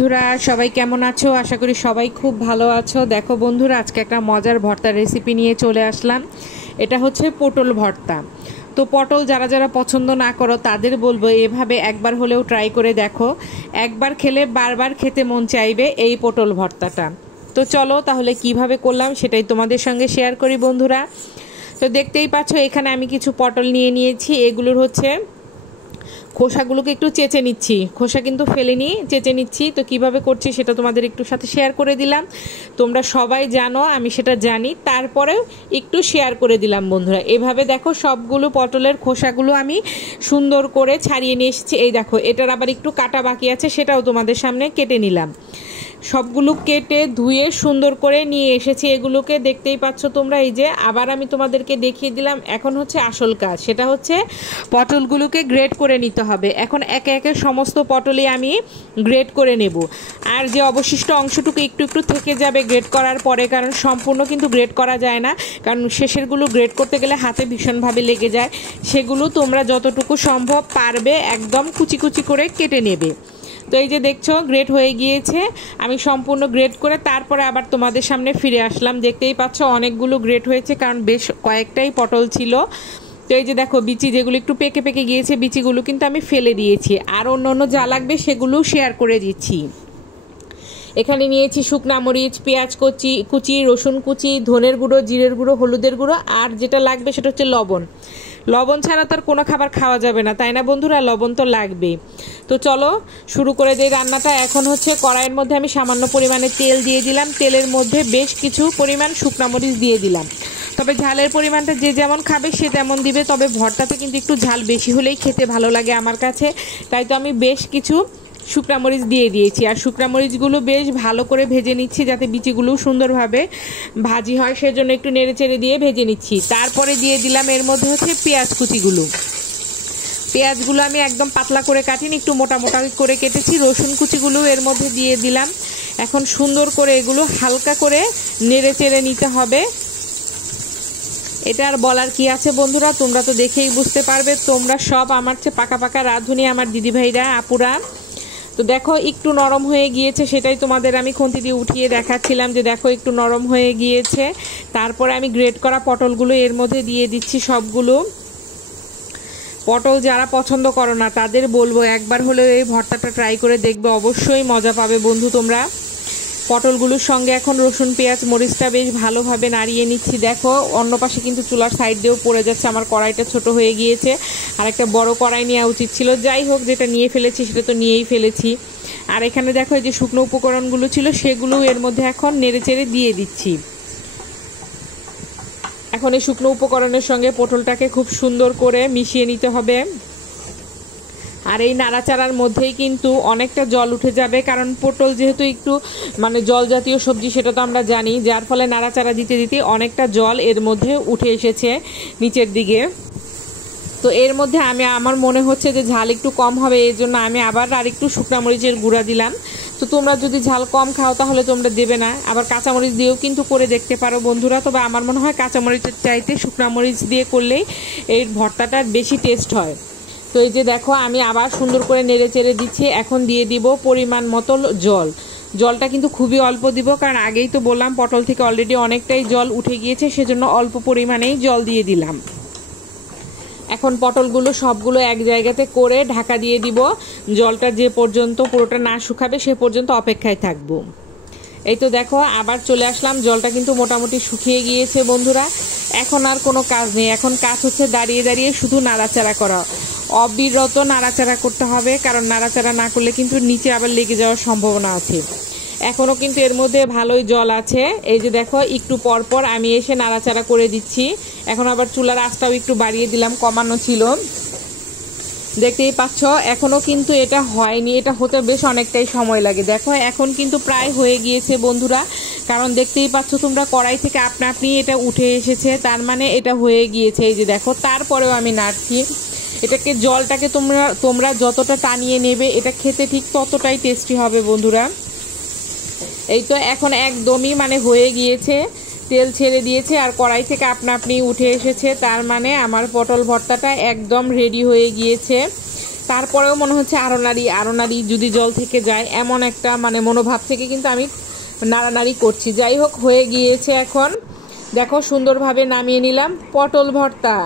বন্ধুরা সবাই কেমন আছো? আশা করি সবাই খুব ভালো আছো। দেখো বন্ধুরা, আজকে একটা মজার ভর্তার রেসিপি নিয়ে চলে আসলাম। এটা হচ্ছে পটল ভর্তা। তো পটল যারা যারা পছন্দ না করো তাদের বলবো এভাবে একবার হলেও ট্রাই করে দেখো। একবার খেলে বারবার খেতে মন চাইবে এই পটল ভর্তাটা। তো চলো তাহলে কিভাবে করলাম সেটাই তোমাদের সঙ্গে শেয়ার করি বন্ধুরা। তো দেখতেই পাচ্ছ এখানে আমি কিছু পটল নিয়েছি। এগুলোর হচ্ছে খোসাগুলোকে একটু চেঁচে নিচ্ছি, খোসা কিন্তু ফেলেনি, চেঁচে নিচ্ছি। তো কিভাবে করছি সেটা তোমাদের একটু সাথে শেয়ার করে দিলাম। তোমরা সবাই জানো, আমি সেটা জানি, তারপরেও একটু শেয়ার করে দিলাম বন্ধুরা। এভাবে দেখো সবগুলো পটলের খোসাগুলো আমি সুন্দর করে ছাড়িয়ে নিয়ে এসেছি। এই দেখো এটার আবার একটু কাটা বাকি আছে, সেটাও তোমাদের সামনে কেটে নিলাম। সবগুলো কেটে ধুয়ে সুন্দর করে নিয়ে এসেছি। এগুলোকে দেখতেই পাচ্ছ তোমরা। এই যে আবার আমি তোমাদেরকে দেখিয়ে দিলাম। এখন হচ্ছে আসল কাজ, সেটা হচ্ছে পটলগুলোকে গ্রেট করে নিতে হবে। এখন একে একে সমস্ত পটলই আমি গ্রেট করে নেব। আর যে অবশিষ্ট অংশটুকু একটু একটু থেকে যাবে গ্রেট করার পরে, কারণ সম্পূর্ণ কিন্তু গ্রেট করা যায় না, কারণ শেষেরগুলো গ্রেট করতে গেলে হাতে ভীষণভাবে লেগে যায়। সেগুলো তোমরা যতটুকু সম্ভব পারবে একদম কুচি কুচি করে কেটে নেবে। তো এই যে দেখছো গ্রেট হয়ে গিয়েছে। আমি সম্পূর্ণ গ্রেট করে তারপরে আবার তোমাদের সামনে ফিরে আসলাম। দেখতেই পাচ্ছ অনেকগুলো গ্রেট হয়েছে, কারণ বেশ কয়েকটাই পটল ছিল। তো এই যে দেখো বিচি যেগুলো একটু পেকে পেকে গিয়েছে, বিচিগুলো কিন্তু আমি ফেলে দিয়েছি। আর অন্য অন্য যা লাগবে সেগুলো শেয়ার করে দিচ্ছি। এখানে নিয়েছি শুকনা মরিচ, পেঁয়াজ কুচি, রসুন কুচি, ধনের গুঁড়ো, জিরের গুঁড়ো, হলুদের গুঁড়ো, আর যেটা লাগবে সেটা হচ্ছে লবণ। লবণ ছাড়া তো আর কোনো খাবার খাওয়া যাবে না, তাই না বন্ধুরা? লবণ তো লাগবেই। তো চলো শুরু করে দিই রান্নাটা। এখন হচ্ছে কড়াইয়ের মধ্যে আমি সামান্য পরিমাণে তেল দিয়ে দিলাম। তেলের মধ্যে বেশ কিছু পরিমাণ শুকনা মরিচ দিয়ে দিলাম। তবে ঝালের পরিমাণটা যে যেমন খাবে সে তেমন দিবে। তবে ভর্তাতে কিন্তু একটু ঝাল বেশি হলেই খেতে ভালো লাগে আমার কাছে, তাই তো আমি বেশ কিছু শুকনা মরিচ দিয়ে দিয়েছি। আর শুকনা মরিচগুলো বেশ ভালো করে ভেজে নিচ্ছি, যাতে বিচিগুলো সুন্দরভাবে ভাজি হয়, সেজন্য একটু নেড়ে চেড়ে দিয়ে ভেজে নিচ্ছি। তারপরে দিয়ে দিলাম এর মধ্যে হচ্ছে পেঁয়াজ কুচিগুলো। পেঁয়াজগুলো আমি একদম পাতলা করে কাটিনি, একটু মোটা মোটা করে কেটেছি। রসুন কুচিগুলো এর মধ্যে দিয়ে দিলাম। এখন সুন্দর করে এগুলো হালকা করে নেড়ে চেড়ে নিতে হবে। এটা আর বলার কি আছে বন্ধুরা, তোমরা তো দেখেই বুঝতে পারবে। তোমরা সব আমার চেয়ে পাকা পাকা রাঁধুনি, আমার দিদিভাইরা, আপুরা। তো দেখো একটু নরম হয়ে গিয়েছে, সেটাই তোমাদের আমি খুন্তি দিয়ে উঠিয়ে দেখাচ্ছিলাম যে দেখো একটু নরম হয়ে গিয়েছে। তারপরে আমি গ্রেট করা পটলগুলো এর মধ্যে দিয়ে দিচ্ছি সবগুলো। পটল যারা পছন্দ করো না তাদের বলবো একবার হলেও এই ভর্তাটা ট্রাই করে দেখবে, অবশ্যই মজা পাবে বন্ধু তোমরা। পটলগুলোর সঙ্গে এখন রসুন পেঁয়াজ মরিচটা বেশ ভালোভাবে নাড়িয়ে নিচ্ছি। দেখো অন্য পাশে কিন্তু চুলার সাইড দিয়েও পড়ে যাচ্ছে, আমার কড়াইটা ছোট হয়ে গিয়েছে। আর একটা বড় কড়াই নেওয়া উচিত ছিল। যাই হোক, যেটা নিয়ে ফেলেছি সেটা তো নিয়েই ফেলেছি। আর এখানে দেখো এই যে শুকনো উপকরণগুলো ছিল সেগুলো এর মধ্যে এখন নেড়ে চেড়ে দিয়ে দিচ্ছি। এখন এই শুকনো উপকরণের সঙ্গে পটলটাকে খুব সুন্দর করে মিশিয়ে নিতে হবে। আর এই নাড়াচাড়ার মধ্যেই কিন্তু অনেকটা জল উঠে যাবে, কারণ পটল যেহেতু একটু জল জাতীয় সবজি, সেটা তো আমরা জানি, যার ফলে নাড়াচাড়া দিতে দিতে অনেকটা জল এর মধ্যে উঠে এসেছে নিচের দিকে। তো এর মধ্যে আমার মনে হচ্ছে যে ঝাল একটু কম হবে, এর জন্য আমি আবার আর একটু শুকনা মরিচের গুঁড়া দিলাম। তো তোমরা যদি ঝাল কম খাও তাহলে তোমরা দেবে না, আবার কাঁচামরিচ দিয়েও কিন্তু করে দেখতে পারো বন্ধুরা। তবে আমার মনে হয় কাঁচামরিচের চাইতে শুকনা মরিচ দিয়ে করলেই এই ভর্তাটার বেশি টেস্ট হয়। তো এই যে দেখো আমি আবার সুন্দর করে নেড়ে চেড়ে দিচ্ছি। এখন দিয়ে দিব পরিমাণ মতো জল। জলটা কিন্তু খুবই অল্প দিব, কারণ আগেই তো বললাম পটল থেকে অলরেডি অনেকটাই জল উঠে গিয়েছে, সেজন্য অল্প পরিমাণেই জল দিয়ে দিলাম। এখন পটলগুলো সবগুলো এক জায়গাতে করে ঢাকা দিয়ে দিব। জলটা যে পর্যন্ত পুরোটা না শুকাবে সে পর্যন্ত অপেক্ষায় থাকবো। এই তো দেখো আবার চলে আসলাম, জলটা কিন্তু মোটামুটি শুকিয়ে গিয়েছে বন্ধুরা। এখন আর কোনো কাজ নেই, এখন কাজ হচ্ছে দাঁড়িয়ে দাঁড়িয়ে শুধু নাড়াচাড়া করা। অবিরত নাড়াচাড়া করতে হবে, কারণ নাড়াচাড়া না করলে কিন্তু নিচে আবার লেগে যাওয়ার সম্ভাবনা আছে। এখনও কিন্তু এর মধ্যে ভালোই জল আছে। এই যে দেখো একটু পর পর আমি এসে নাড়াচাড়া করে দিচ্ছি। এখন আবার চুলার আঁচটাও একটু বাড়িয়ে দিলাম, কমানো ছিল। দেখতেই পাচ্ছ এখনও কিন্তু এটা হয়নি, এটা হতে বেশ অনেকটাই সময় লাগে। দেখো এখন কিন্তু প্রায় হয়ে গিয়েছে বন্ধুরা, কারণ দেখতেই পাচ্ছ তোমরা কড়াই থেকে আপনা আপনি এটা উঠে এসেছে, তার মানে এটা হয়ে গিয়েছে। এই যে দেখো তারপরেও আমি নাড়ছি। এটাকে জলটাকে তোমরা যতটা টানিয়ে নেবে এটা খেতে ঠিক ততটাই টেস্টি হবে বন্ধুরা। এই তো এখন একদমই হয়ে গিয়েছে, তেল ছেড়ে দিয়েছে আর কড়াই থেকে আপনা আপনি উঠে এসেছে, তার মানে আমার পটল ভর্তাটা একদম রেডি হয়ে গিয়েছে। তারপরেও মনে হচ্ছে আরো নাড়ি যদি জল থেকে যায়, এমন একটা মানে মনোভাব থেকে কিন্তু আমি নাড়ানাড়ি করছি। যাই হোক, হয়ে গিয়েছে। এখন দেখো সুন্দরভাবে নামিয়ে নিলাম পটল ভর্তা।